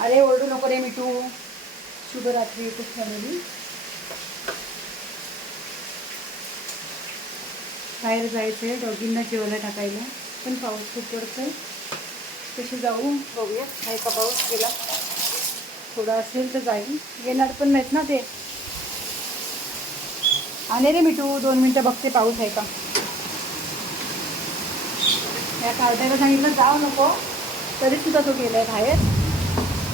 अरे ओरडू नको रे मिठू. शुभरात्री खूप फॅमिली बाहेर जायचंय डॉगींना जेवायला टाकायला. पण पाऊस खूप पडतोय. तशी जाऊ बघूया. आहे का पाऊस? गेला. थोडा असेल तर जाईल. येणार पण नाहीत ना ते. आले रे मिठू दोन मिनटं बघते पाऊस आहे का. या कार्ट्याला सांगितलं जाऊ नको. तरी सुद्धा तो गेलाय बाहेर.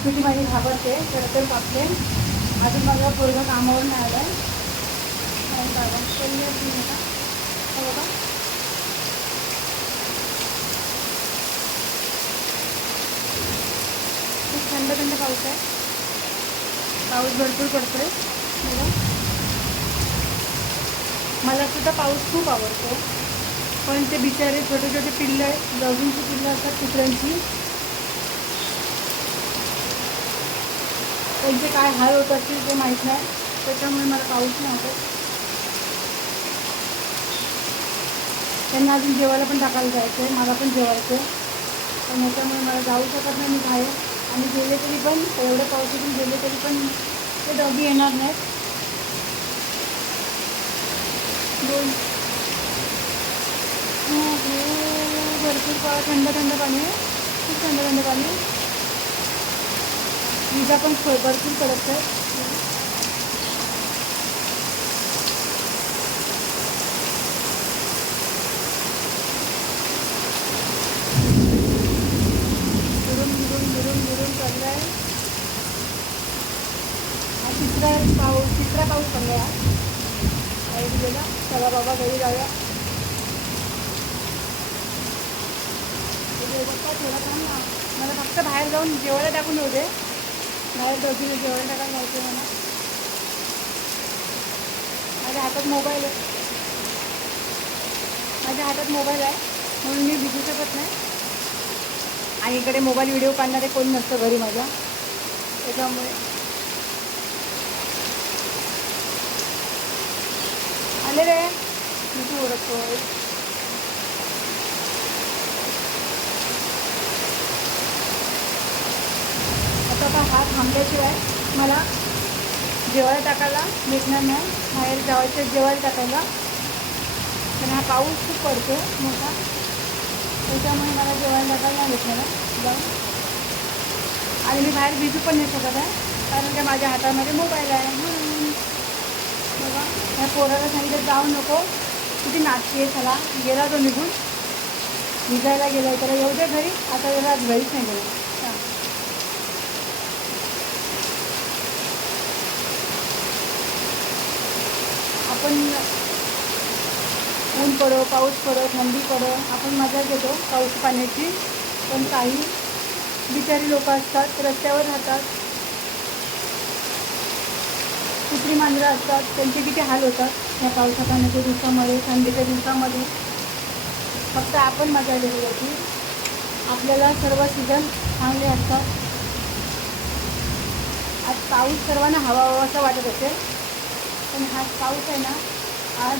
किती माझी घाबरते तर पापते अजून माझं पूर्ण कामावर नाही आलाय काय हो खूप थंड थंड पाऊस आहे. पाऊस भरपूर पडतोय. बघा. मला सुद्धा पाऊस खूप आवडतो. पण ते बिचारे छोटे छोटे पिल्लं आहेत. डॉगिंगची पिल्लं असतात कुत्र्यांची. त्यांचे काय हाल होत असतील ते माहीत नाही त्याच्यामुळे मला पाऊस नाही आवडत त्यांना अजून जेवायला पण टाकायला जायचं आहे मला पण जेवायचं आहे पण याच्यामुळे मला जाऊ शकत नाही मी बाहेर. आणि गेले तरी पण एवढ्या पावसातून गेले तरी पण ते डबी येणार नाहीत. दोन. हो, हो, हो, भरपूर पा थंड थंड पाणी आहे. खूप थंड थंड पाणी आहे. विजा पण ख- भरपूर पडत आहे दुरून दुरून दुरून मिरून चाललं आहे हा तिसरा पाऊस तिसरा पाऊस पडला आहे आई चला बाबा घरी जाऊया. म्हणजे हे बघा, थोडं मला फक्त बाहेर जाऊन जेवायला टाकून येऊ दे. बाहेर दोघीने जेवण टाकायला जायचं मला माझ्या हातात मोबाईल आहे. माझ्या हातात मोबाईल आहे म्हणून मी भिजू शकत नाही. आणि इकडे मोबाईल व्हिडिओ काढणारे कोण नसतं घरी माझ्या. त्याच्यामुळे. आले रे. मी तू ओळखतो बघा का हा थांबल्याशिवाय मला जेवायला टाकायला भेटणार नाही. बाहेर जायचं जेवायला टाकायला. पण हा पाऊस खूप पडतो मोठा. त्याच्यामुळे मला जेवायला टाकायला नाही भेटणार जाऊन आणि मी बाहेर भिजू पण नाही शकत आहे कारण की माझ्या हातामध्ये मोबाईल आहे. म्हणून बघा ह्या पोराला सांगितलं जाऊ नको. किती नाटकी आहे चला. गेला तो निघून. भिजायला गेला त्याला येऊ दे घरी. आता त्याला घरीच नाही गेला. आपण ऊन पडो पाऊस पडो थंडी पडो आपण मजा घेतो पाऊस पाण्याची. पण काही बिचारी लोक असतात रस्त्यावर राहतात. कुत्री मांजरं असतात त्यांचे किती हाल होतात या पावसा पाण्याच्या दिवसामध्ये थंडीच्या दिवसामध्ये. फक्त आपण मजा घेतो याची आपल्याला सर्व सीझन चांगले असतात. आज पाऊस सर्वांना हवा हवा असं वाटत असेल. पण हा पाऊस आहे ना आज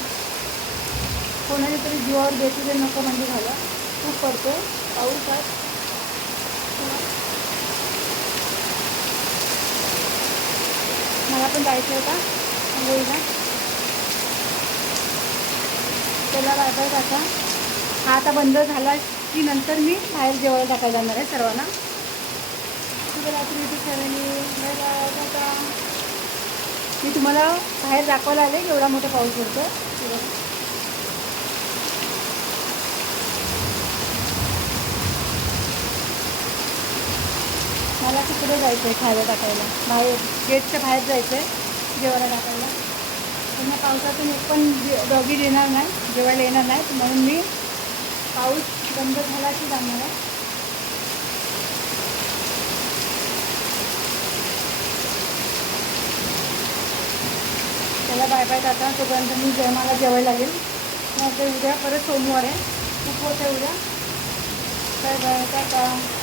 कोणाच्या तरी जीवावर बेसू दे नको म्हणजे झालं. खूप पडतो पाऊस आज मला पण जायचं होता मुंबईला त्याला बाय टाका हा आता बंद झाला की नंतर मी बाहेर जेवायला टाकायला जाणार आहे सर्वांना. शुभरात्री YouTube family bye bye tata. मी तुम्हाला बाहेर दाखवायला आले एवढा मोठा पाऊस पडतो मला तिकडे जायचं आहे खायला टाकायला. बाहेर गेटच्या बाहेर जायचं आहे जेवायला टाकायला. त्यांना पावसातून एक पण डॉगी येणार नाही जेवायला येणार नाही म्हणून मी पाऊस बंद झाला की जाणार आहे. त्याला बाय बाय टाटा. तोपर्यंत मी जे मला जेवायला लागेल. मग ते उद्या परत सोमवार आहे. खूप आहे उद्या. Bye bye tata.